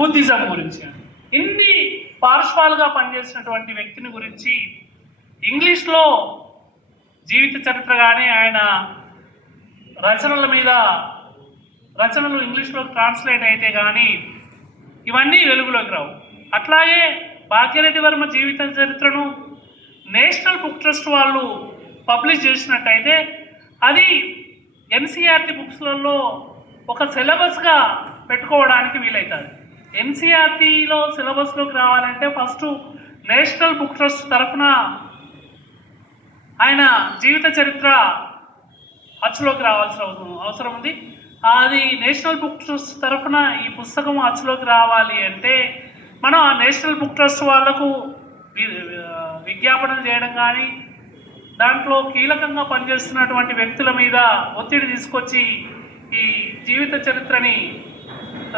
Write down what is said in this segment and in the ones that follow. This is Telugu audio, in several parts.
బుద్ధిజం గురించి. ఇన్ని పార్శ్వాలుగా పనిచేసినటువంటి వ్యక్తిని గురించి ఇంగ్లీష్లో జీవిత చరిత్ర కానీ ఆయన రచనలు ఇంగ్లీష్లో ట్రాన్స్లేట్ అయితే కానీ ఇవన్నీ వెలుగులోకి రావు. అట్లాగే భాగ్యరెడ్డి వర్మ జీవిత చరిత్రను నేషనల్ బుక్ ట్రస్ట్ వాళ్ళు పబ్లిష్ చేసినట్టయితే అది ఎన్సీఆర్టీ బుక్స్లలో ఒక సిలబస్గా పెట్టుకోవడానికి వీలవుతుంది. ఎన్సీఆర్టీలో సిలబస్లోకి రావాలంటే ఫస్ట్ నేషనల్ బుక్ ట్రస్ట్ తరఫున ఆయన జీవిత చరిత్ర అచ్చులోకి రావాల్సిన అవసరం ఉంది. అది నేషనల్ బుక్ ట్రస్ట్ తరఫున ఈ పుస్తకం అచ్చులోకి రావాలి అంటే మనం ఆ నేషనల్ బుక్ ట్రస్ట్ వాళ్లకు విజ్ఞాపనం చేయడం కానీ దాంట్లో కీలకంగా పనిచేస్తున్నటువంటి వ్యక్తుల మీద ఒత్తిడి తీసుకొచ్చి ఈ జీవిత చరిత్రని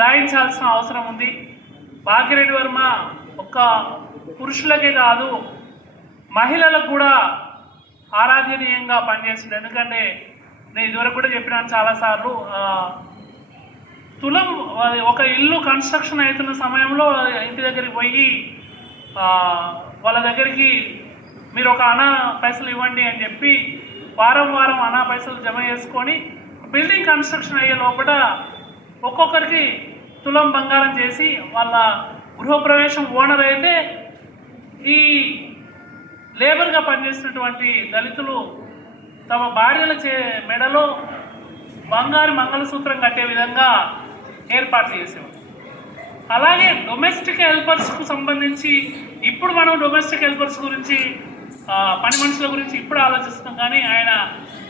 రాయించాల్సిన అవసరం ఉంది. భాగ్యరెడ్డి వర్మ ఒక్క పురుషులకే కాదు మహిళలకు కూడా ఆరాధనీయంగా పనిచేస్తుంది. ఎందుకంటే నేను ఇదివరకు కూడా చెప్పినాను చాలాసార్లు, తులం ఒక ఇల్లు కన్స్ట్రక్షన్ అవుతున్న సమయంలో ఇంటి దగ్గరికి పోయి వాళ్ళ దగ్గరికి మీరు ఒక అనా పైసలు ఇవ్వండి అని చెప్పి వారం వారం అనా పైసలు జమ చేసుకొని బిల్డింగ్ కన్స్ట్రక్షన్ అయ్యే లోపల ఒక్కొక్కరికి తులం బంగారం చేసి వాళ్ళ గృహప్రవేశం ఓనర్ అయితే ఈ లేబర్గా పనిచేసినటువంటి దళితులు తమ భార్యల మెడలో బంగారు మంగళసూత్రం కట్టే విధంగా ఏర్పాటు చేసేవారు. అలాగే డొమెస్టిక్ హెల్పర్స్కు సంబంధించి ఇప్పుడు మనం డొమెస్టిక్ హెల్పర్స్ గురించి పని మనుషుల గురించి ఇప్పుడు ఆలోచిస్తున్నాం, కానీ ఆయన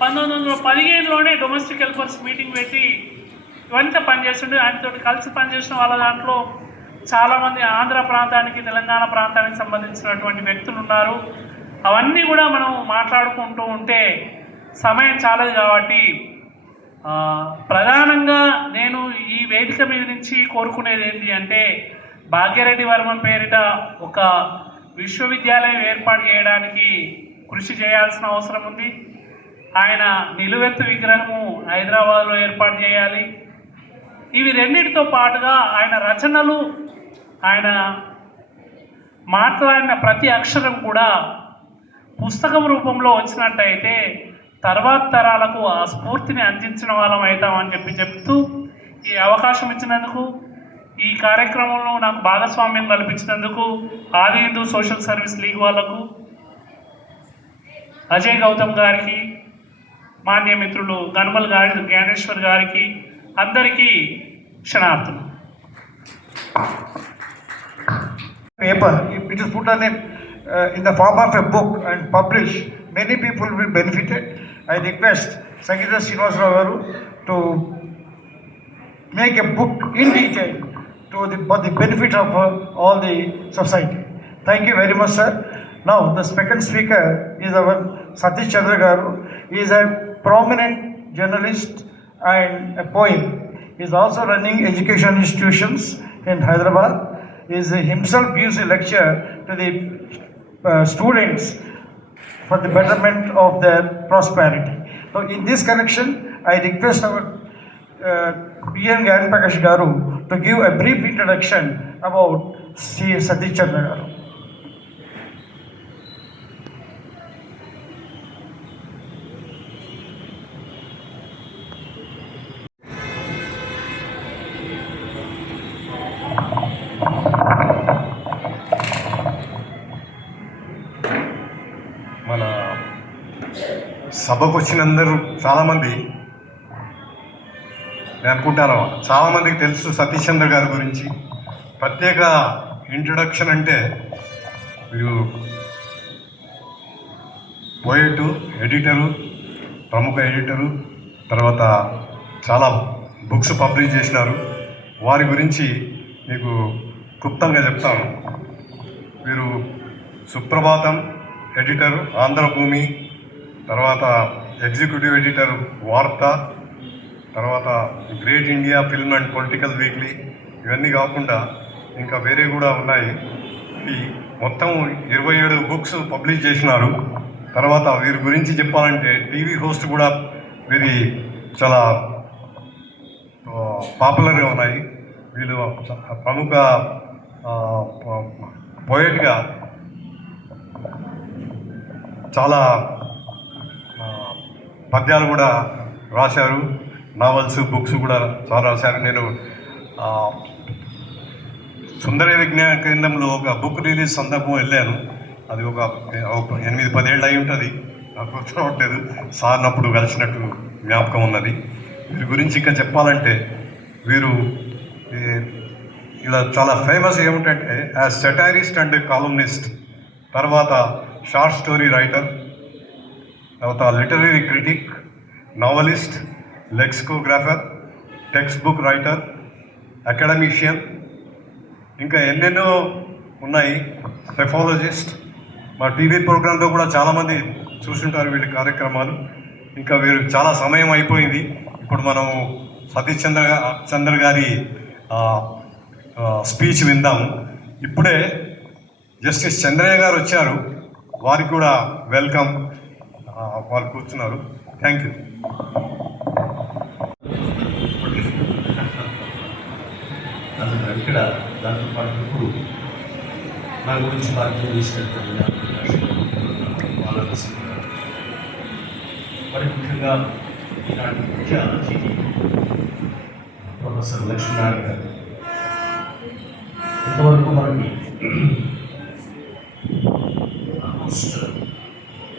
1915లోనే డొమెస్టిక్ హెల్పర్స్ మీటింగ్ పెట్టి ఇవంతా పనిచేస్తుండే. ఆయనతో కలిసి పనిచేసిన వాళ్ళ దాంట్లో చాలామంది ఆంధ్ర ప్రాంతానికి తెలంగాణ ప్రాంతానికి సంబంధించినటువంటి వ్యక్తులు ఉన్నారు. అవన్నీ కూడా మనం మాట్లాడుకుంటూ ఉంటే సమయం చాలదు. కాబట్టి ప్రధానంగా నేను ఈ వేదిక మీద నుంచి కోరుకునేది ఏంటి అంటే భాగ్యరెడ్డి వర్మ పేరిట ఒక విశ్వవిద్యాలయం ఏర్పాటు చేయడానికి కృషి చేయాల్సిన అవసరం ఉంది. ఆయన నిలువెత్తు విగ్రహము హైదరాబాద్లో ఏర్పాటు చేయాలి. ఇవి రెండింటితో పాటుగా ఆయన రచనలు, ఆయన మాట్లాడిన ప్రతి అక్షరం కూడా పుస్తకం రూపంలో వచ్చినట్టయితే తర్వాత తరాలకు ఆ స్ఫూర్తిని అందించిన వాళ్ళం అవుతామని చెప్తూ ఈ అవకాశం ఇచ్చినందుకు, ఈ కార్యక్రమంలో నాకు భాగస్వామ్యం కల్పించినందుకు ఆది హిందూ సోషల్ సర్వీస్ లీగ్ వాళ్ళకు, అజయ్ గౌతమ్ గారికి, మాన్య మిత్రులు గనుమల్ జ్ఞానేశ్వర్ గారికి అందరికీ క్షణార్థులు. Paper, if it is put on in the form of a book and published, many people will benefit it. I request Sangeeta Srinivasa Garu to make a book in detail for the benefit of all the society. Thank you very much, sir. Now, the second speaker is our Satish Chandra Garu. He is a prominent journalist and a poet. He is also running education institutions in Hyderabad. He himself gives a lecture to the students for the betterment of their prosperity. So, in this connection, I request our P.N. Gyan Prakash Garu to give a brief introduction about C. Satish Chandra Garu. మన సభకు వచ్చినందరూ చాలామంది, నేను అనుకుంటాను చాలామందికి తెలుసు సతీష్ చంద్ర గారి గురించి. ప్రత్యేక ఇంట్రొడక్షన్ అంటే మీరు పోయేటు, ఎడిటరు, ప్రముఖ ఎడిటరు, తర్వాత చాలా బుక్స్ పబ్లిష్ చేసినారు. వారి గురించి మీకు క్లుప్తంగా చెప్తాను. వీరు సుప్రభాతం ఎడిటర్ ఆంధ్రభూమి, తర్వాత ఎగ్జిక్యూటివ్ ఎడిటర్ వార్త, తర్వాత great India film and political weekly, ఇవన్నీ కాకుండా ఇంకా వేరే కూడా ఉన్నాయి. ఈ మొత్తం 27 బుక్స్ పబ్లిష్ చేసినారు. తర్వాత వీరి గురించి చెప్పాలంటే టీవీ హోస్ట్ కూడా వీరి చాలా పాపులర్గా ఉన్నాయి. వీళ్ళు ప్రముఖ పోయట్గా చాలా పద్యాలు కూడా రాశారు, నావల్స్, బుక్స్ కూడా చాలా రాశారు. నేను సుందరయ్య విజ్ఞాన కేంద్రంలో ఒక బుక్ రిలీజ్ సందర్భం వెళ్ళాను. అది ఒక 8-10 ఏళ్ళు అయి ఉంటుంది, నాకు గుర్తురావట్లేదు. సార్ని అప్పుడు కలిసినట్టు జ్ఞాపకం ఉన్నది. వీరి గురించి ఇంకా చెప్పాలంటే వీరు ఇలా చాలా ఫేమస్ ఏమిటంటే యాజ్ సెటైరిస్ట్ అండ్ కాలమ్నిస్ట్, తర్వాత షార్ట్ స్టోరీ రైటర్, తర్వాత literary critic, novelist, లెక్సికోగ్రాఫర్, text book writer, academician, ఇంకా ఎన్నెన్నో ఉన్నాయి, సెఫాలజిస్ట్. మా టీవీ ప్రోగ్రాంలో కూడా చాలామంది చూస్తుంటారు వీళ్ళ కార్యక్రమాలు. ఇంకా వీరు చాలా సమయం అయిపోయింది. ఇప్పుడు మనం సతీష్ చంద్ర గారి స్పీచ్ విందాము. ఇప్పుడే జస్టిస్ చంద్రయ్య గారు వచ్చారు, వారికి కూడా వెల్కమ్. వారు కూర్చున్నారు. Thank you. ఇక్కడ దాంతో పాటు ఇప్పుడు నా గురించి భారతీయ తీసుకెళ్తున్న మరి ముఖ్యంగా ఈనాటి ముఖ్య అతిథి ప్రొఫెసర్ లక్ష్మీనారాయణ గారు. ఇంతవరకు మనకి ఆల్మోస్ట్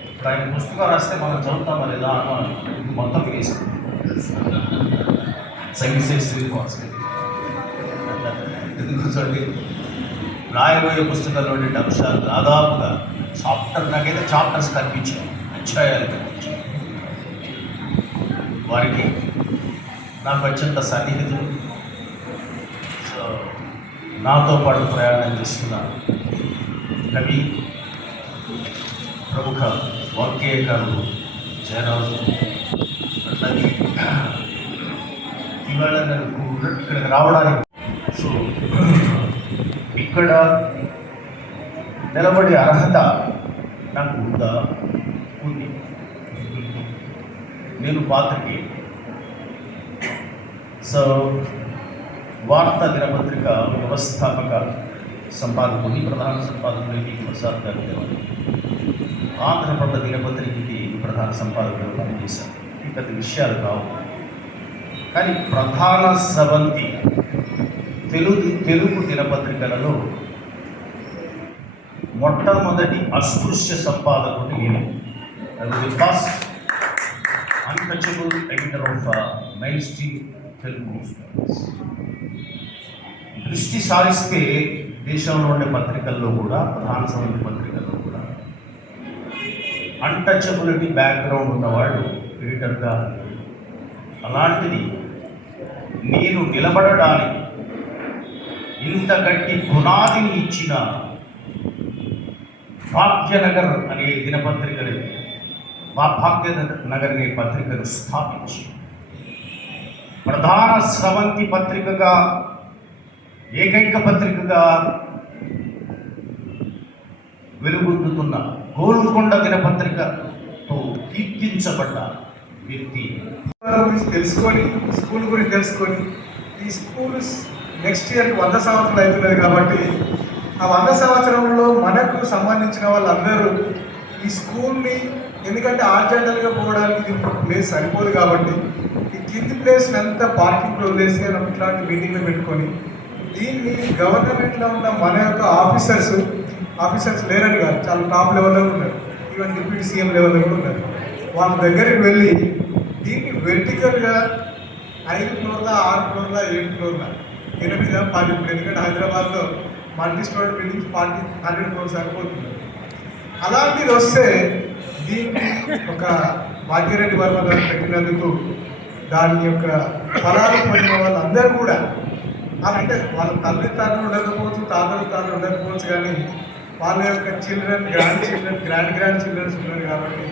ఇప్పుడు ఆయన పుస్తకం రాస్తే మనం చదువుతామా లేదా అనుమానం మొత్తం వేసాం. సంగీత శ్రీనివాస్ ఎందుకంటే రాయబోయే పుస్తకాల్లోని అంశాలు దాదాపుగా నాకైతే చాప్టర్స్ కనిపించాయి, అధ్యాయాలు కనిపించాయి. వారికి నాకు అత్యంత సన్నిహితులు, సో నాతో పాటు ప్రయాణం చేస్తున్న కవి, ప్రముఖ వాగ్గేయకారులు జయరాజు. అట్లాగే ఇవాళ నాకు ఇక్కడికి రావడానికి సో ఇక్కడ నిలబడే అర్హత నాకు ఉందా? ఉంది. నేను పాత్రకి సో వార్తా దినపత్రిక వ్యవస్థాపక సంపాదకుని, ప్రధాన సంపాదకుడికి ప్రసాద్ గారు, ఆంధ్రప్రభ దినపత్రికకి ప్రధాన సంపాదకుడు పనిచేశాను. ఈ పెద్ద విషయాలు కావు, కానీ ప్రధాన స్రవంతి తెలుగు దినపత్రికలలో మొట్టమొదటి అస్పృశ్య సంపాదకుడు నేను. The first untouchable editor of main stream Telugu news papers. దృష్టి సారిస్తే దేశంలో ఉండే పత్రికల్లో కూడా, ప్రధాన స్రవంతి పత్రికల్లో కూడా అన్టచబిలిటీ బ్యాక్గ్రౌండ్ ఉన్నవాళ్ళు ఎడిటర్గా. అలాంటిది నేను నిలబడడానికి ఇంత గట్టి పునాదిని ఇచ్చిన భాగ్యనగర్ అనే దినపత్రికని, భాగ్యనగర్ అనే పత్రికను స్థాపించి ప్రధాన స్రవంతి పత్రికగా, ఏకైక పత్రికగా వెలుగొందుతున్న గోల్కొండ దినపత్రికతో కీర్తించబడ్డ వ్యక్తి. తెలుసుకొని, స్కూల్ గురించి తెలుసుకొని, ఈ స్కూల్ నెక్స్ట్ ఇయర్ 100 సంవత్సరాలు అవుతున్నది కాబట్టి ఆ 100 సంవత్సరంలో మనకు సంబంధించిన వాళ్ళందరూ ఈ స్కూల్ని, ఎందుకంటే ఆర్జెంటల్గా పోవడానికి ఇది ప్లేస్ సరిపోదు కాబట్టి ఈ కింది ప్లేస్ని అంతా పార్కింగ్లో వదిలేసి ఇట్లాంటి మీటింగ్లు పెట్టుకొని దీన్ని గవర్నమెంట్లో ఉన్న మన యొక్క ఆఫీసర్స్ లేరని కాదు, చాలా టాప్ లెవెల్లో ఉన్నారు, ఈవెన్ డిప్యూటీ సీఎం లెవెల్లో కూడా ఉన్నారు. వాళ్ళ దగ్గరికి వెళ్ళి దీన్ని వెర్టికల్గా 5 ఫ్లోర్ల, 6 ఫ్లోర్ల, 7 ఫ్లోర్ల, 8, 10, ఎందుకంటే హైదరాబాద్లో మల్టీ స్టోరీ బిల్డింగ్స్ 100 ఫ్లోర్స్ సరిపోతుంది. అలాంటిది వస్తే దీన్ని ఒక భాగ్యరెడ్డి వర్మ గారు పెట్టినందుకు దాని యొక్క ఫలాలు పొందిన వాళ్ళందరూ కూడా, అంటే వాళ్ళ తల్లిదండ్రులు ఉండకపోవచ్చు, తాతలు ఉండకపోవచ్చు, కానీ వాళ్ళ యొక్క చిల్డ్రన్, గ్రాండ్ చిల్డ్రన్స్ ఉన్నారు కాబట్టి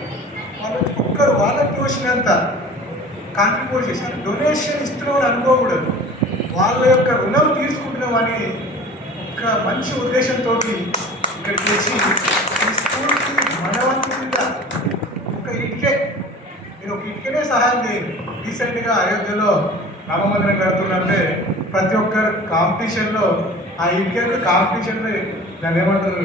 వాళ్ళకి తోచినంత కాంట్రిబ్యూట్ చేశారు. డొనేషన్ ఇస్తున్నామని అనుకోకూడదు, వాళ్ళ యొక్క రుణం తీసుకుంటున్నామని ఒక మంచి ఉద్దేశంతో ఇక్కడికి వచ్చి ఈ స్కూల్కి మనవంతు మీద ఒక ఇటుకే, నేను ఒక ఇటుకనే సహాయం చేయండి. రీసెంట్గా అయోధ్యలో రామ మందిరం కడుతున్నంటే ప్రతి ఒక్కరు కాంపిటీషన్లో ఆ ఇంటికి కాంపిటీషన్లో దాన్ని ఏమంటారు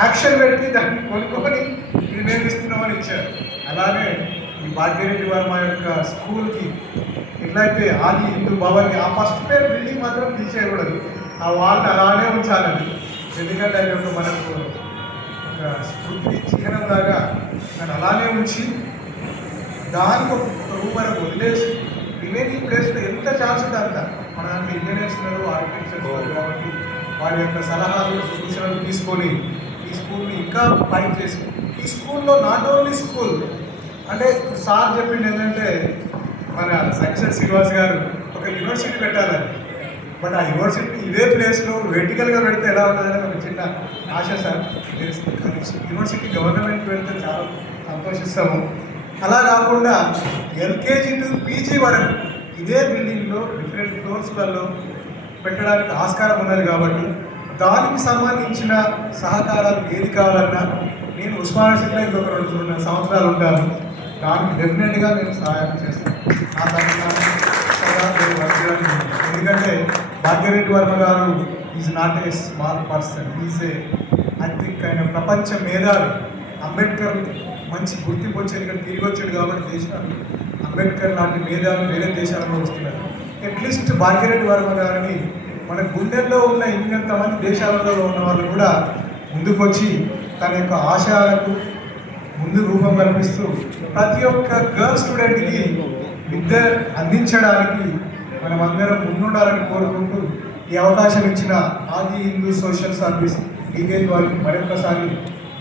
యాక్షన్ పెట్టి దాన్ని కొనుక్కొని ఇది మేము ఇస్తున్నామని ఇచ్చారు. అలానే ఈ భాగ్యరెడ్డి వర్మ యొక్క స్కూల్కి ఎట్లయితే ఆది హిందూ భవన్ ఆ ఫస్ట్ పేరు బిల్డింగ్ మాత్రం తీసేయకూడదు, ఆ వాళ్ళని అలానే ఉంచాలని. ఎందుకంటే అది ఒక మనకు ఒక స్ఫూర్తి చిహ్నం లాగా దాన్ని అలానే ఉంచి దానికి ఒక రూమ్ మనకు వదిలేసి రిమైనింగ్ ప్లేస్లో ఎంత ఛాన్స్ ఉంటే అంత మన దాంట్లో ఇంజనీర్స్ ఉన్నారు, ఆర్కిటెక్చర్స్ ఉన్నారు కాబట్టి వారి యొక్క సలహాలు సూచనలు తీసుకొని ఈ స్కూల్ని ఇంకా ఫైట్ చేసి ఈ స్కూల్లో నాట్ ఓన్లీ స్కూల్ అంటే సార్ చెప్పింది ఏంటంటే మన సంక్షేమ శ్రీనివాస్ గారు ఒక యూనివర్సిటీ పెట్టాలని. బట్ ఆ యూనివర్సిటీ ఇదే ప్లేస్లో వెర్టికల్గా పెడితే ఎలా ఉంటుందని ఒక చిన్న ఆశ సార్. యూనివర్సిటీ గవర్నమెంట్ పెడితే చాలా సంతోషిస్తాము. అలా కాకుండా ఎల్కేజీ టు పీజీ వరకు ఇదే బిల్డింగ్లో డిఫరెంట్ ఫ్లోర్స్లలో పెట్టడానికి ఆస్కారం ఉన్నది కాబట్టి దానికి సంబంధించిన సహకారాలు ఏది కావాలన్నా నేను ఉస్మానియాలో ఇంకొక 2 సంవత్సరాలు ఉంటాను, దానికి డెఫినెట్గా నేను సహాయం చేస్తాను. నా తరఫున ఎందుకంటే భాగ్యరెడ్డి వర్మ గారు is not a small person, is A I think ఆయన ప్రపంచ మేధావి. అంబేద్కర్ మంచి గుర్తింపు వచ్చేది, ఇక్కడ తిరిగి వచ్చాడు కాబట్టి దేశాలు అంబేద్కర్ లాంటి మేధావులు వేరే దేశాలలో వస్తున్నారు. అట్లీస్ట్ భాగ్యరెడ్డి వర్మ గారిని మన గుండెల్లో ఉన్న ఇంతమంది దేశాలలో ఉన్న వాళ్ళు కూడా ముందుకొచ్చి తన యొక్క ఆశయాలకు ముందు రూపం కల్పిస్తూ ప్రతి ఒక్క గర్ల్ స్టూడెంట్కి విద్య అందించడానికి మనమందరం ముందుండాలని కోరుకుంటూ ఈ అవకాశం ఇచ్చిన ఆది హిందూ సోషల్ సర్వీస్ డికేఎల్ వారికి మరొకసారి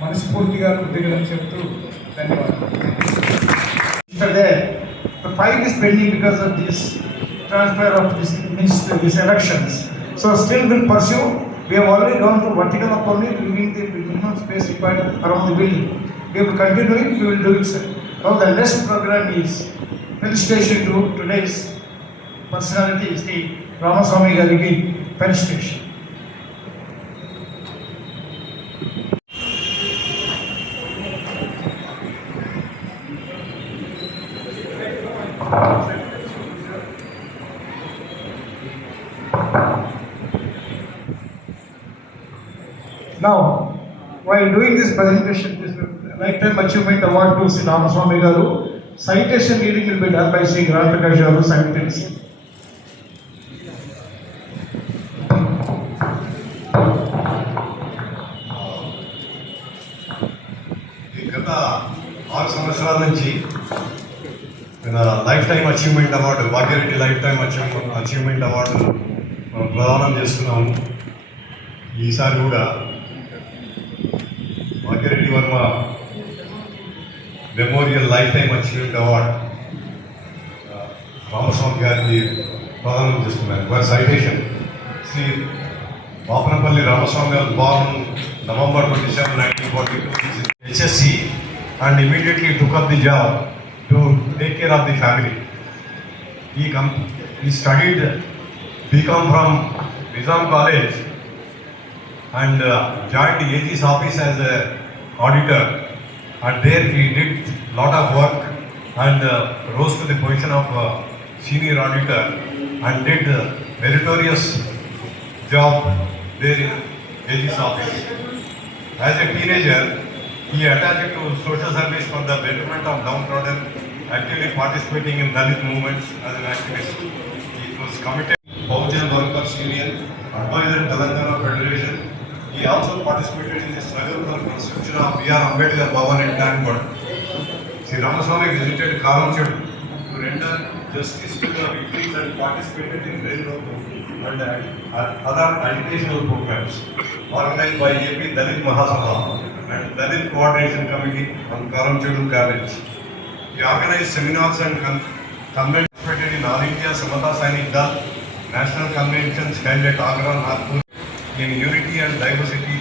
మనస్ఫూర్తిగా కృతజ్ఞతలు చెప్తూ ధన్యవాదాలు. The fight is pending because of this transfer of these elections. So still we'll pursue. We have already gone to vertical up only, leaving the minimum space required around the building. We will continue it, we will do it, sir. Now the next program is felicitation to today's personality is the Ramaswamy Garigi felicitation. Now, while doing this presentation, this Lifetime Achievement Award to Sri Ramaswamy Garu, citation reading will be done by Sri Grantakash Garu simultaneously. గత 6 సంవత్సరాల నుంచి lifetime achievement award Bhagya Reddy lifetime achievement award మనం ప్రదానం చేస్తున్నాము. ఈసారి కూడా Bhagya Reddy Varma memorial lifetime achievement award Ramaswamy గారికి ప్రదానం చేస్తున్నారు. వారి సైటేషన్ శ్రీ వాపనపల్లి రామస్వామి గారు born November 27, 1942 HSC and immediately took up the job to take care of the family. He studied BCom from Nizam College and joined the AG's office as an auditor, and there he did lot of work and rose to the position of senior auditor and did meritorious job there in AG's office. As a teenager, he attached to social service for the betterment of downtrodden, actively participating in Dalit movements as an activist. He was committed Bahujan Workers Union, advisor in Telangana Federation. He also participated in the struggle for construction of B.R. Ambedkar Bhavan in Tankwad. Sri Ramaswamy visited Karamchedu to render justice to the victims and participated in railroad and other educational programs organized by AP Dalit Mahasabha and Dalit Coordination Committee on Karamchedu College. He organized seminars and conventions participated in All India Samata Sainik Dal national conventions held at Agra, Nagpur, in Unity and Diversity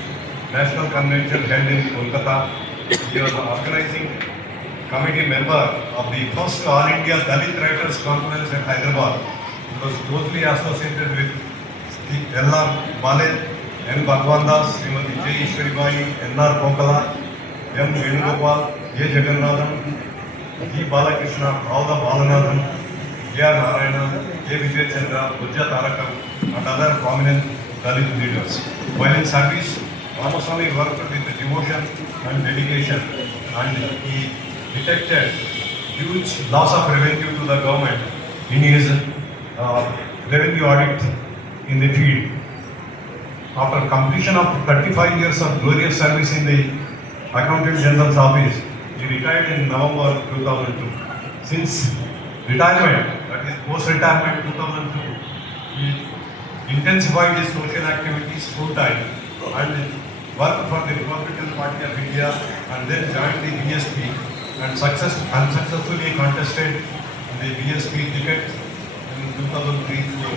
national convention held in Kolkata. He was organizing committee member of the first All India Dalit Writers Conference at Hyderabad. He was closely associated with L.R. Bale, N. Bhagwan Das, Srimati J. Ishwari Bai, N.R. Kokala, M. Venugopal, A. Jagannathan, G. Balakrishna, Rauda Balanathan, A.R. Narayana, A. Vijay Chandra, Bujja Tarakam, and other prominent Dalit leaders. While in service, Ramaswamy worked with devotion and dedication, and he detected huge loss of revenue to the government in his revenue audit in the field. After completion of 35 years of glorious service in the Accountant General's office, he retired in November 2002. Since retirement, that is post-retirement 2002, he intensified his social activities full-time and worked for the Republican Party of India, and then joined the BSP and unsuccessfully contested the BSP ticket in 2003-04,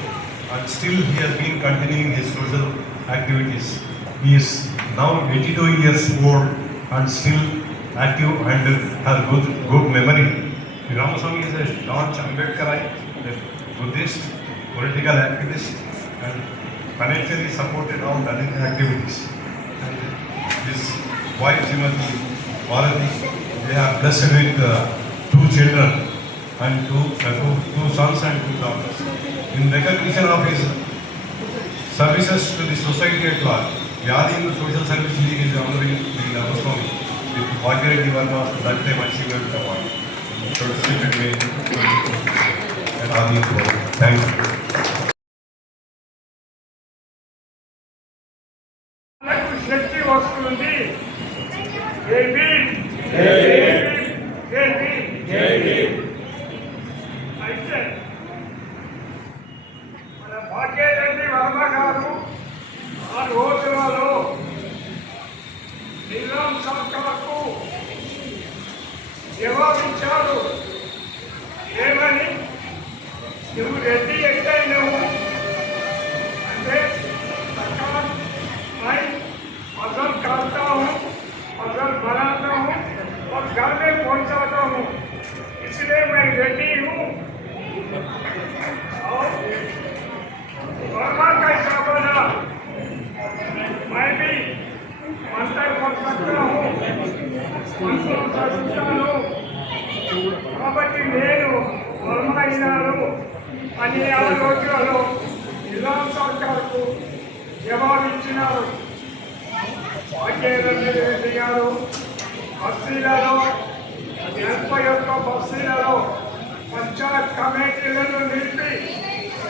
and still he has been continuing his social activities. He is now 82 years old and still active and has good memory. Ramaswamy is a staunch Ambedkarite, a Buddhist, political activist, and financially supported all Dalit activities. And his wife Srimati Bharati, they are blessed with 2 children and two sons and 2 daughters. In recognition of his services to the society at large, the Adi Hindu Social Service League is honoring the Ramaswamy with Bhagirathi Varma's Lifetime Achievement Award. So it's between and Adi Hindu. Thank you. శక్తి వస్తుంది. జై భీమ్. అయితే మన భాగ్యరెడ్డి వర్మ గారు ఆ రోజులలో నిజాం సర్కార్కు జవాబిచ్చారు. ఏమని? నువ్వు రెడ్డి ఎట్టయినవు అంటే सरकार मैं फसल काटता हूँ, फसल बनाता हूँ और घर में पहुँचाता हूँ, इसलिए मैं रेडी हूँ। और वर्मा कैसा बना, मैं भी मंत्र पढ़ सकता हूँ, मंत्रों చదువుతాను కాబట్టి నేను వర్మ అయినాను అని ఆ రోజులలో నిజాం సర్కార్కు జవాబిచ్చినారు. భాగ్యరెడ్డి గారు బస్తీలలో 81 బస్తీలలో పంచాయత్ కమిటీలను నిలిపి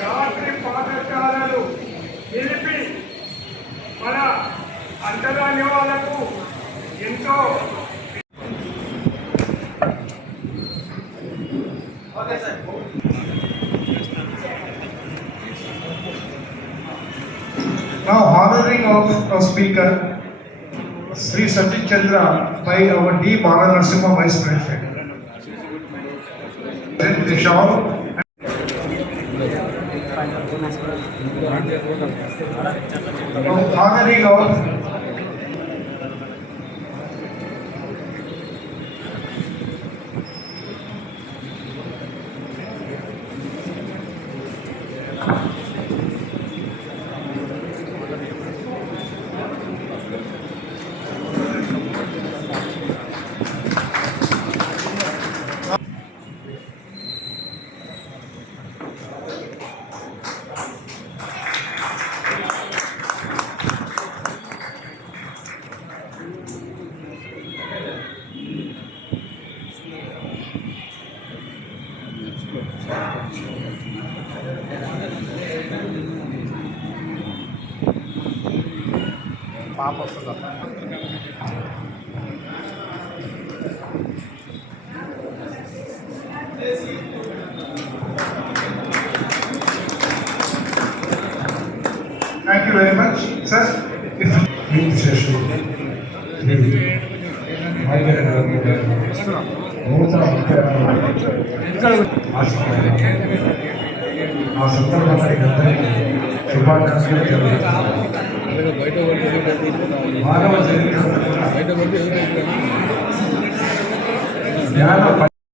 రాత్రి పాఠశాలలు నిలిపి మన అంటరాని వాళ్లకు ఎంతో Now honoring of our speaker, Sri Sachin Chandra by our D. Bala Narasimha Vice President. Then the shawl. Now honoring of పాప వస్తుందమ్మా. thank you very much, sir. ఆ సందర్భాన్ని శుభాకాంక్షలు మానవ చరిత్ర